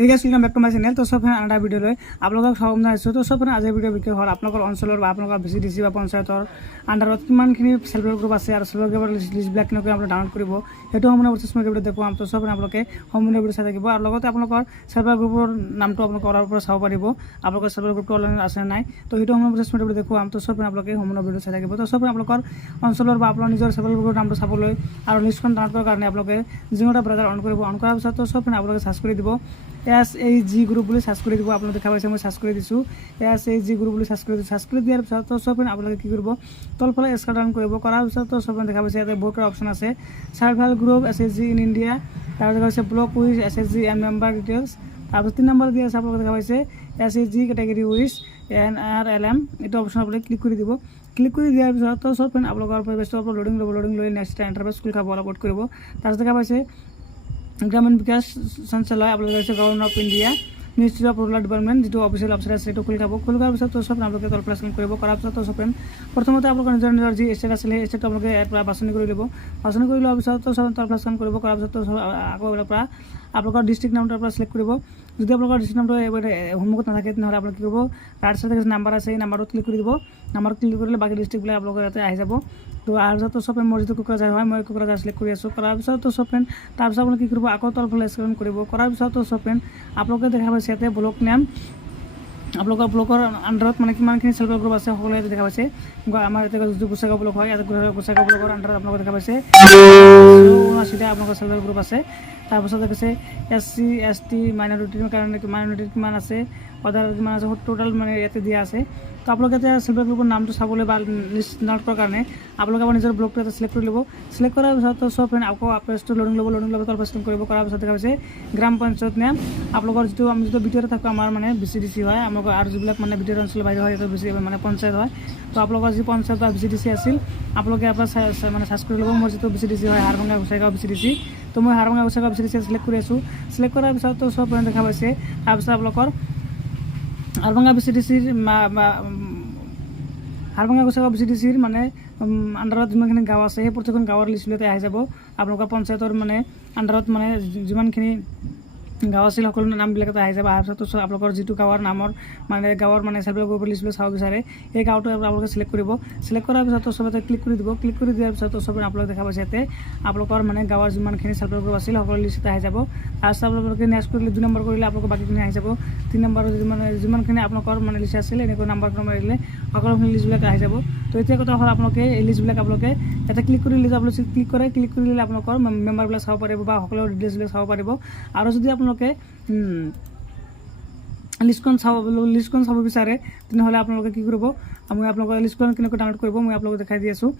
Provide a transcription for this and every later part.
এই guys welcome back to my channel. তো সব আনটা ভিডিঅ' লৈ আপোনালোকক স্বাগতম জনাইছোঁ। তো সব আজিৰ ভিডিঅ'ৰ বিষয় হ'ল আপোনালোকৰ অঞ্চলৰ বা আপোনালোকৰ VCDC বা পঞ্চায়তৰ আণ্ডাৰত কিমানখিনি চেল্ফ হেল্প গ্ৰুপ আছে আৰু চেল্ফ হেল্প গ্ৰুপৰ লিষ্টবিলাক কেনেকৈ আপোনালোকে ডাউনলোড কৰিব সেইটো সম্পূৰ্ণ প্ৰচেছ মই ভিডিঅ'ত দেখুৱাম। তো সব আপোনালোকে সম্পূৰ্ণ ভিডিঅ' চাই থাকিব আৰু লগতে আপোনালোকৰ চেল্ফ হেল্প গ্ৰুপৰ নামটো আপোনালোকে অলাৰ পৰা চাব পাৰিব, আপোনালোকৰ চেল্ফ হেল্প গ্ৰুপটো অনলাইন আছে নাই। তো সেইটো সম্পূৰ্ণ প্ৰচেছ মই ভিডিঅ'ত দেখুৱাম। তো সব আপোনালোকে সম্পূৰ্ণ ভিডিঅ' চাই থাকিব। তো সব আপোনালোকৰ অঞ্চলৰ বা আপোনাৰ নিজৰ চেল্ফ হেল্প গ্ৰুপৰ নামটো চাবলৈ আৰু লিষ্টখন ডাউনলোড কৰাৰ কাৰণে আপোনালোকে যিকোনো ব্ৰাউজাৰ অন কৰিব। অন কৰাৰ পিছত তো সব আপোনালোকে চাৰ্চ কৰি দিব SAG গ্ৰুপ বুলি চাৰ্চ কৰি দিব। আপোনালোকে দেখা পাইছে মই চাৰ্চ কৰি দিছোঁ SAG গ্ৰুপ বুলি চাৰ্চ কৰি দিয়াৰ পিছত তো সব আপোনালোকে কি কৰিব, তলফালে স্ক্ৰল ডাউন কৰিব। কৰাৰ পিছত তো সব দেখা পাইছে ইয়াতে বহুত অপশ্যন আছে। Self help group SAG in India, তাৰপিছত দেখা পাইছে block with SAG and member details, তাৰপিছত 3 নম্বৰ দিয়া আছে আপোনালোকে দেখা পাইছে SAG কেটেগৰী উইথ NRLM, এইটো অপশ্যন আপোনালোকে ক্লিক কৰি দিব। ক্লিক কৰি দিয়াৰ পিছত তো সব আপোনালোকৰ পেজটোৰ পৰা লোডিং লৈ নেক্সট এণ্টাৰপ্ৰাইজ খুলি খাব আপলোড কৰিব। তাৰপিছত দেখা পাইছে গ্ৰামীণ বিকাশ সঞ্চালয়, আপোনালোকে হৈছে government of India, ministry of rural development, যিটো অফিচিয়েল ৱেবছাইট আছে সেইটো খুলি খাব। খুলি খোৱাৰ পিছত তো সব আপোনালোকে তলফালে স্ক্ৰল কৰিব। কৰাৰ পিছত তো সব প্ৰথমতে আপোনালোকৰ নিজৰ যি ষ্টেট আছিলে সেই ষ্টেটটো আপোনালোকে ইয়াৰ পৰা বাছনি কৰি ল'ব। বাছনি কৰি লোৱাৰ পিছত তো সব তলফালে স্ক্ৰল কৰিব। কৰাৰ পিছত তো আকৌ ইয়াৰ পৰা আপোনালোকৰ ডিষ্ট্ৰিক্ট নামটোৰ পৰা চিলেক্ট কৰিব। যদি আপোনালোকৰ ডিষ্ট্ৰিক্ট নামটো সন্মুখত নাথাকে তেনেহ'লে আপোনালোকে কি কৰিব, ৰাইট চাইডে নাম্বাৰ আছে এই নাম্বাৰটোত ক্লিক কৰি দিব। নাম্বাৰত ক্লিক কৰিলে বাকী ডিষ্ট্ৰিক্টবিলাক আপোনালোকৰ ইয়াতে আহি যাব। তো আৰু তো সব মোৰ যিটো কোকৰাঝাৰ হয় মই কোকৰাঝাৰ চিলেক্ট কৰি আছোঁ। কৰাৰ পিছত তো সব তাৰপিছত আপোনালোকে কি কৰিব, আকৌ তলফালে স্ক্ৰল কৰিব। কৰাৰ পিছত তো সব আপোনালোকে দেখা পাইছে ইয়াতে ব্লক নেম, আপোনালোকৰ ব্লকৰ আণ্ডাৰত মানে কিমানখিনি চেল্ফ হেল্প গ্ৰুপ আছে সকলোৱে ইয়াতে দেখা পাইছে। আমাৰ ইয়াতে যিটো গোসাইগাঁও ব্লক হয়, ইয়াতে গোসাইগাঁও ব্লকৰ আণ্ডাৰত আপোনালোকে দেখা পাইছে 79টা আপোনালোকৰ চেল্ফ হেল্প গ্ৰুপ আছে। তাৰপিছত দেখিছে SC ST মাইনৰিটিৰ কাৰণে মাইনৰিটিৰ কিমান আছে, অদাৰ কিমান আছে, টোটাল মানে ইয়াতে দিয়া আছে। তো আপোনালোকে এতিয়া চেল্ফ হেল্প গ্ৰুপৰ নামটো চাবলৈ বা লিষ্ট ডাউনলোড কৰাৰ কাৰণে আপোনালোকে আপোনাৰ নিজৰ ব্লকটো এটা চিলেক্ট কৰি ল'ব। চিলেক্ট কৰাৰ পিছত তো সব আকৌ পেজটো লোডিং ল'ব তলফালে কৰিব। কৰাৰ পিছত দেখা পাইছে গ্ৰাম পঞ্চায়ত নেম, আপোনালোকৰ যিটো আমি যিটো ভিতৰতে থাকোঁ আমাৰ মানে VCDC হয়, আপোনালোকৰ আৰু যিবিলাক মানে ভিতৰৰ অঞ্চলৰ বাহিৰ হয় সেইটো বেছি মানে পঞ্চায়ত হয়। তো আপোনালোকৰ যি পঞ্চায়ত বা VCDC আছিল আপোনালোকে আপোনাৰ মানে চাৰ্চ কৰি ল'ব। মোৰ যিটো VCDC হয় হাৰভঙা গোসাইগাঁও VCDC, তো মই হাৰভঙা গোসাইগাঁও VCDC চিলেক্ট কৰি আছোঁ। চিলেক্ট কৰাৰ পিছত তো সব দেখা পাইছে। তাৰপিছত আপোনালোকৰ হাৰভঙা VCDCৰ হাৰভঙা গোসাইগাঁও VCDCৰ মানে আণ্ডাৰত যিমানখিনি গাঁও আছে সেই প্ৰত্যেকখন গাঁৱৰ লিষ্টলৈকে আহি যাব। আপোনালোকৰ পঞ্চায়তৰ মানে আণ্ডাৰত মানে যিমানখিনি গাঁও আছিল সকলো নামবিলাক আহি যাব। অহাৰ পিছত আপোনালোকৰ যিটো গাঁৱৰ নামৰ গাঁৱৰ চেল্ফ হেল্প গ্ৰুপৰ লিষ্টলৈ চাব বিচাৰে সেই গাঁওটো আপোনালোকে চিলেক্ট কৰিব। চিলেক্ট কৰাৰ পিছত সবতে ক্লিক কৰি দিব। ক্লিক কৰি দিয়াৰ পিছত সব আপোনালোকে দেখা পাইছে ইয়াতে আপোনালোকৰ গাঁৱৰ যিমানখিনি চেল্ফ হেল্প গ্ৰুপ আছিল সকলো লিষ্টতে আহি যাব। তাৰপিছত আপোনালোকে নেক্সট কৰিলে 2 নম্বৰ কৰিলে আপোনালোকৰ বাকীখিনি আহি যাব। 3 নম্বৰ যিমানখিনি আপোনালোকৰ লিষ্ট আছিল এনেকৈ নাম্বাৰ মাৰিলে সকলোখিনি লিষ্টবিলাক আহি যাব। তো এতিয়া কথা হ'ল আপোনালোকে এই লিষ্টবিলাক আপোনালোকে ইয়াতে ক্লিক কৰি লিষ্ট আপোনালোকে ক্লিক কৰি দিলে আপোনালোকৰ মেম্বাৰবিলাক চাব পাৰিব বা সকলো ডিটেইলছবিলাক চাব পাৰিব। আৰু যদি আপোনালোকে লিষ্টখন চাব বিচাৰে তেনেহ'লে আপোনালোকে কি কৰিব, মই আপোনালোকৰ লিষ্টখন কেনেকৈ ডাউনলোড কৰিব মই আপোনালোকক দেখাই দি আছোঁ।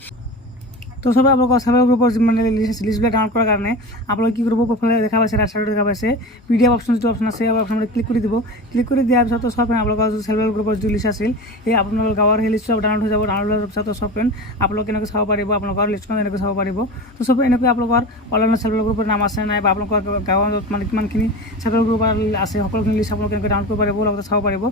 তো সবে আপোনালোকৰ চেল্ফ হেল্প গ্ৰুপৰ যিমান লিষ্টবিলাক ডাউনলোড কৰাৰ কাৰণে আপোনালোকে কি কৰিব, প্ৰথমে দেখা পাইছে ৰাইট চাইডত দেখা পাইছে PDF অপশ্যন যিটো অপশ্যন আছে অপশ্যনটো ক্লিক কৰি দিব। ক্লিক কৰি দিয়াৰ পিছত সব আপোনালোকৰ চেল্ফ হেল্প গ্ৰুপৰ যিটো লিষ্ট আছিল এই আপোনালোকৰ গাঁৱৰ সেই লিষ্ট সব ডাউনলোড হৈ যাব। ডাউনলোড হোৱাৰ পিছত সব আপোনালোকে এনেকৈ চাব পাৰিব, আপোনালোকৰ লিষ্টখন এনেকৈ চাব পাৰিব। তো সব এনেকৈ আপোনালোকৰ অনলাইনত চেল্ফ হেল্প গ্ৰুপৰ নাম আছে নাই বা আপোনালোকৰ গাঁৱত কিমানখিনি চেল্ফ হেল্প গ্ৰুপ আছে সকলোখিনি লিষ্ট আপোনালোকে এনেকৈ ডাউনলোড কৰিব পাৰিব, লগতে চাব পাৰিব।